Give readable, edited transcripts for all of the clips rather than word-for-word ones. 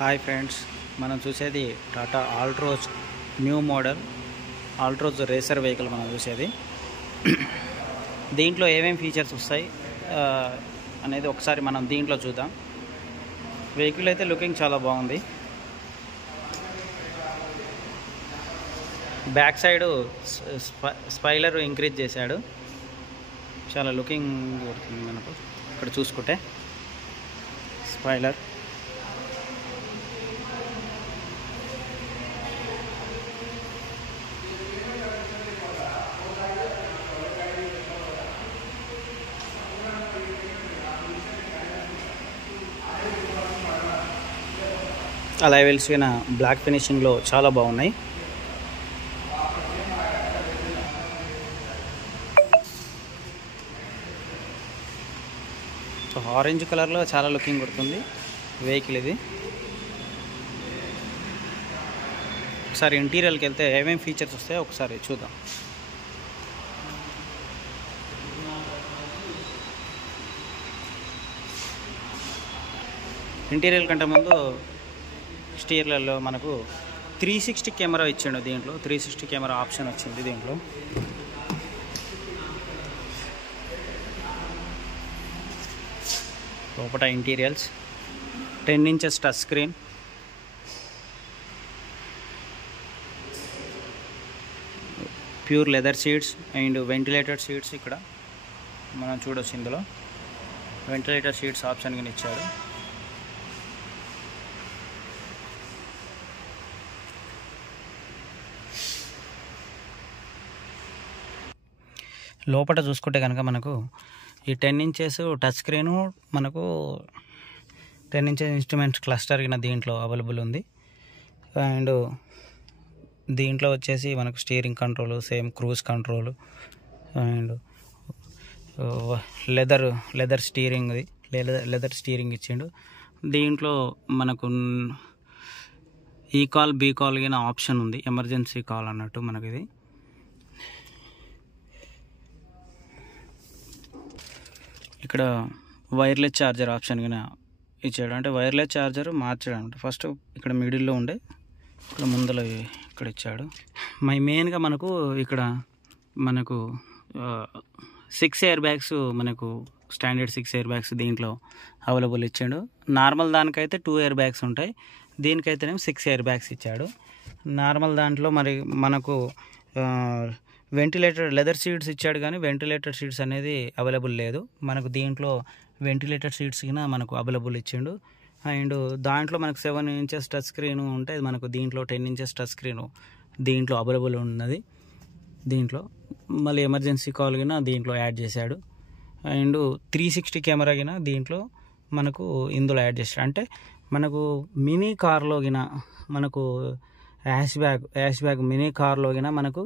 Hi friends, మనం చూసేది Tata Altroz new model Altroz racer vehicle మనం చూసేది. దీంట్లో ఏమేమి ఫీచర్స్ వస్తాయి అనేది ఒకసారి మనం దీంట్లో చూద్దాం. వెహికల్ అయితే లుకింగ్ చాలా బాగుంది. బ్యాక్ సైడ్ స్పైలర్ ఇంక్రీజ్ చేశాడు, చాలా లుకింగ్ కొడుతుంది మనకు. ఇక్కడ చూసుకుంటే స్పైలర్, అలా వెలిసిన బ్లాక్ ఫినిషింగ్లో చాలా బాగున్నాయి. ఆరెంజ్ కలర్లో చాలా లుకింగ్ కొడుతుంది వెహికల్ ఇది. ఒకసారి ఇంటీరియర్కి వెళ్తే ఏమేమి ఫీచర్స్ వస్తాయో ఒకసారి చూద్దాం. ఇంటీరియర్ కంటే ముందు స్టీర్లలో మనకు 360 కెమెరా ఇచ్చాడు. దీంట్లో 360 కెమెరా ఆప్షన్ వచ్చింది. దీంట్లో లోపల interiors 10 inches touch screen, pure leather seats and ventilated seats. ఇక్కడ మనం చూడవచ్చు, ఇందులో వెంటిలేటర్ సీట్స్ ఆప్షన్ కింద ఇచ్చాడు. లోపల చూసుకుంటే కనుక మనకు ఈ 10 ఇంచెస్ టచ్ స్క్రీను, మనకు 10 ఇంచెస్ ఇన్స్ట్రుమెంట్స్ క్లస్టర్ కింద దీంట్లో అవైలబుల్ ఉంది. అండ్ దీంట్లో వచ్చేసి మనకు steering control, same cruise control and leather steering ఇచ్చిండు. దీంట్లో మనకు ఈ కాల్ బీ కాల్ కింద ఆప్షన్ ఉంది, ఎమర్జెన్సీ కాల్ అన్నట్టు మనకి. ఇది ఇక్కడ వైర్లెస్ ఛార్జర్ ఆప్షన్ కింద ఇచ్చాడు. అంటే వైర్లెస్ ఛార్జర్ మార్చాడు అనమాట. ఫస్ట్ ఇక్కడ మిడిల్లో ఉండే, ఇక్కడ ముందర ఇక్కడ ఇచ్చాడు. మెయిన్గా ఇక్కడ మనకు 6 ఎయిర్ బ్యాగ్స్, మనకు స్టాండర్డ్ 6 ఎయిర్ బ్యాగ్స్ దీంట్లో అవైలబుల్ ఇచ్చాడు. నార్మల్ దానికైతే 2 ఎయిర్ బ్యాగ్స్ ఉంటాయి, దీనికైతేనేమో 6 ఎయిర్ బ్యాగ్స్ ఇచ్చాడు. నార్మల్ దాంట్లో మనకు వెంటిలేటర్ లెదర్ సీట్స్ ఇచ్చాడు, కానీ వెంటిలేటర్ సీట్స్ అనేది అవైలబుల్ లేదు మనకు. దీంట్లో వెంటిలేటర్ సీట్స్ కింద మనకు అవైలబుల్ ఇచ్చిండు. అండ్ దాంట్లో మనకు 7 ఇంచెస్ టచ్ స్క్రీన్ ఉంటే మనకు దీంట్లో 10 ఇంచెస్ టచ్ స్క్రీన్ దీంట్లో అవైలబుల్ ఉన్నది. దీంట్లో మళ్ళీ ఎమర్జెన్సీ కాల్ కింద దీంట్లో యాడ్ చేశాడు. అండ్ 360 కెమెరా కింద దీంట్లో మనకు ఇందులో యాడ్ చేశాడు. అంటే మనకు మినీ కార్లో కింద మనకు హ్యాష్ బ్యాగ్ మినీ కార్లో కింద మనకు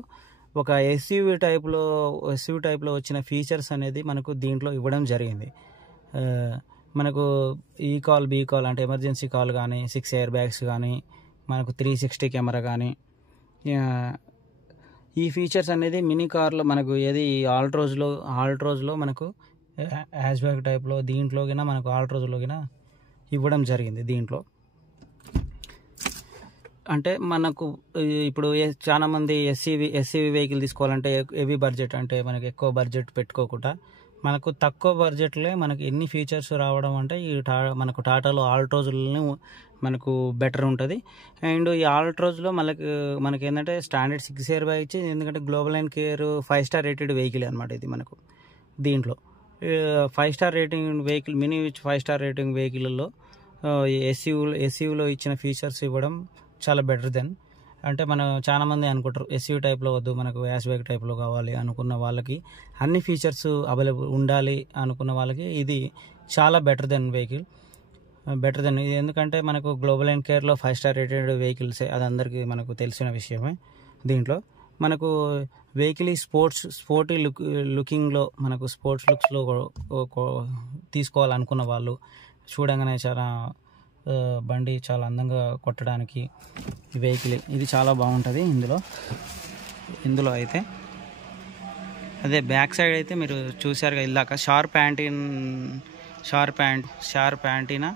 ఒక ఎస్యూవీ టైప్లో వచ్చిన ఫీచర్స్ అనేది మనకు దీంట్లో ఇవ్వడం జరిగింది. మనకు ఈ కాల్ బీ కాల్ అంటే ఎమర్జెన్సీ కాల్ కానీ, 6 ఎయిర్ బ్యాగ్స్ కానీ, మనకు 360 కెమెరా కానీ, ఈ ఫీచర్స్ అనేది మినీ కార్లో మనకు ఏది ఆల్ట్రోజ్లో మనకు హ్యాష్ బ్యాగ్ టైప్లో దీంట్లో కింద మనకు ఆల్ట్రోజ్లో కింద ఇవ్వడం జరిగింది. దీంట్లో అంటే మనకు ఇప్పుడు చాలామంది ఎస్సీవీ వెహికల్ తీసుకోవాలంటే హెవీ బడ్జెట్, అంటే మనకి ఎక్కువ బడ్జెట్ పెట్టుకోకుండా మనకు తక్కువ బడ్జెట్లో మనకి ఎన్ని ఫీచర్స్ రావడం అంటే ఈ మనకు టాటాలో ఆల్ట్రోజ్ని మనకు బెటర్ ఉంటుంది. అండ్ ఈ ఆల్ట్రోజ్లో మనకి ఏంటంటే స్టాండర్డ్ 6 ఎయిర్ బ్యాగ్ ఇచ్చి, ఎందుకంటే global and care 5 star rated vehicle అనమాట ఇది మనకు. దీంట్లో 5 star rating vehicle, mini 5 star rating వెహికల్లో ఎస్యూవీలో ఇచ్చిన ఫీచర్స్ ఇవ్వడం చాలా బెటర్ దెన్. అంటే మనం చాలామంది అనుకుంటారు ఎస్యూవీ టైప్లో వద్దు, మనకు హ్యాష్ బ్యాగ్ టైప్లో కావాలి అనుకున్న వాళ్ళకి, అన్ని ఫీచర్స్ అవైలబుల్ ఉండాలి అనుకున్న వాళ్ళకి ఇది చాలా బెటర్ దెన్ వెహికల్, ఇది. ఎందుకంటే మనకు గ్లోబల్ అండ్ కేర్లో 5 స్టార్ రేటెడ్ వెహికల్సే, అది అందరికీ మనకు తెలిసిన విషయమే. దీంట్లో మనకు వెహికల్ స్పోర్టీ లుకింగ్లో, మనకు స్పోర్ట్స్ లుక్స్లో తీసుకోవాలనుకున్న వాళ్ళు చూడంగానే చాలా బండి చాలా అందంగా కొట్టడానికి ఈ వెహికల్ ఇది చాలా బాగుంటుంది. ఇందులో అయితే అదే బ్యాక్ సైడ్ అయితే మీరు చూసారుగా ఇందాక షార్ప్ యాంటీనా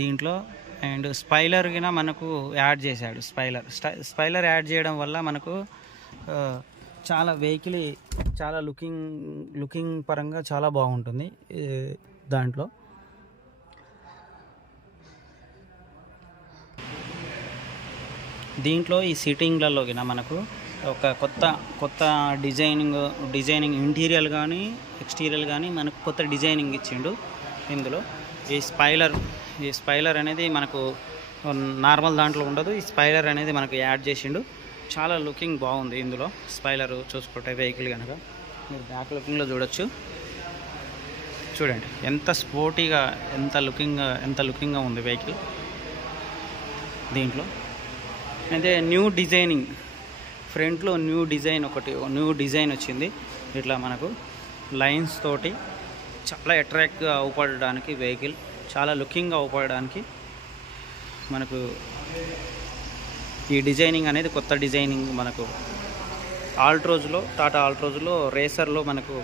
దీంట్లో అండ్ స్పైలర్ గిన మనకు యాడ్ చేశాడు. స్పైలర్ యాడ్ చేయడం వల్ల మనకు చాలా వెహికల్ చాలా లుకింగ్ పరంగా చాలా బాగుంటుంది దాంట్లో. దీంట్లో ఈ సీటింగ్లలో గిన మనకు ఒక కొత్త డిజైనింగ్ ఇంటీరియర్ కానీ ఎక్స్టీరియర్ కానీ మనకు కొత్త డిజైనింగ్ ఇచ్చిండు ఇందులో. ఈ స్పైలర్ అనేది మనకు నార్మల్ దాంట్లో ఉండదు. ఈ స్పైలర్ అనేది మనకు యాడ్ చేసిండు. చాలా లుకింగ్ బాగుంది ఇందులో. స్పైలర్ చూసుకుంటే వెహికల్ కనుక మీరు బ్యాక్ లుకింగ్లో చూడొచ్చు. చూడండి ఎంత స్పోర్టీగా ఎంత లుకింగ్గా ఉంది వెహికల్ దీంట్లో. అయితే న్యూ డిజైనింగ్ ఫ్రంట్లో న్యూ డిజైన్ వచ్చింది. ఇట్లా మనకు లైన్స్ తోటి చాలా అట్రాక్ట్గా అవుపడడానికి వెహికల్ చాలా లుకింగ్గా అవుపడడానికి మనకు ఈ డిజైనింగ్ అనేది కొత్త డిజైనింగ్ మనకు టాటా ఆల్ట్రోజ్లో రేసర్లో మనకు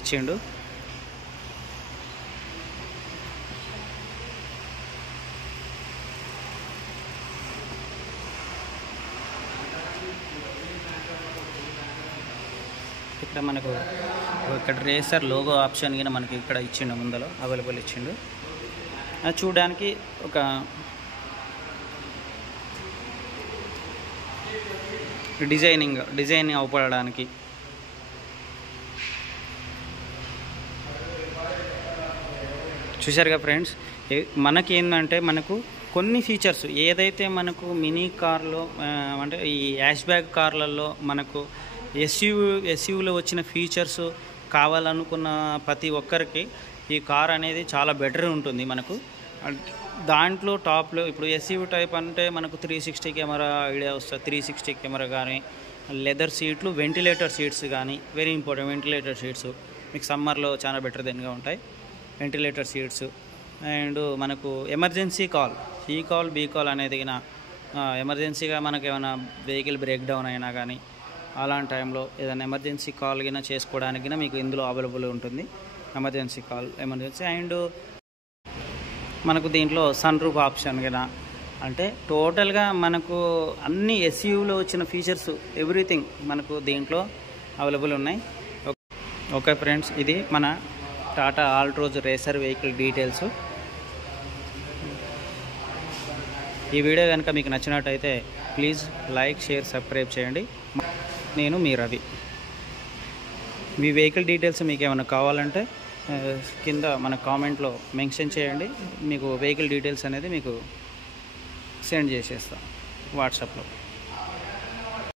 ఇచ్చిండు. ఇక్కడ మనకు ఇక్కడ రేసర్ లోగో ఆప్షన్ కింద మనకి ఇక్కడ ఇచ్చిండు, ముందలో అవైలబుల్ ఇచ్చిండు. అది చూడడానికి ఒక డిజైనింగ్ అవపడడానికి. చూశారుగా ఫ్రెండ్స్, మనకి ఏంటంటే మనకు కొన్ని ఫీచర్స్ ఏదైతే మనకు మినీ కార్లో అంటే ఈ యాష్ బ్యాగ్ కార్లలో మనకు ఎస్యూలో వచ్చిన ఫీచర్స్ కావాలనుకున్న ప్రతి ఒక్కరికి ఈ కార్ అనేది చాలా బెటర్ ఉంటుంది మనకు. దాంట్లో టాప్లో ఇప్పుడు ఎస్యూవి టైప్ అంటే మనకు 360 కెమెరా ఐడియా వస్తుంది. 360 కెమెరా కానీ, లెదర్ సీట్లు, వెంటిలేటర్ సీట్స్ కానీ, వెరీ ఇంపార్టెంట్ వెంటిలేటర్ సీట్స్ మీకు సమ్మర్లో చాలా బెటర్ దెన్గా ఉంటాయి వెంటిలేటర్ సీట్స్. అండ్ మనకు ఎమర్జెన్సీ కాల్ బీ కాల్ అనేది ఎమర్జెన్సీగా మనకు ఏమైనా వెహికల్ బ్రేక్ డౌన్ అయినా కానీ అలాంటి టైంలో ఏదైనా ఎమర్జెన్సీ కాల్ గిన చేసుకోవడానికి మీకు ఇందులో అవైలబుల్ ఉంటుంది ఎమర్జెన్సీ. అండ్ మనకు దీంట్లో సన్ రూఫ్ ఆప్షన్ గిన అంటే టోటల్గా మనకు అన్ని ఎస్యూలో వచ్చిన ఫీచర్స్ ఎవ్రీథింగ్ మనకు దీంట్లో అవైలబుల్ ఉన్నాయి. ఓకే ఫ్రెండ్స్, ఇది మన Tata Altroz racer vehicle details. ఈ వీడియో కనుక మీకు నచ్చినట్టయితే ప్లీజ్ లైక్, షేర్, సబ్స్క్రైబ్ చేయండి. నేను మీ రవి. మీ వెహికల్ డీటెయిల్స్ మీకు ఏమైనా కావాలంటే కింద మన కామెంట్లో మెన్షన్ చేయండి. మీకు వెహికల్ డీటెయిల్స్ అనేది మీకు సెండ్ చేసేస్తాం వాట్సాప్లో.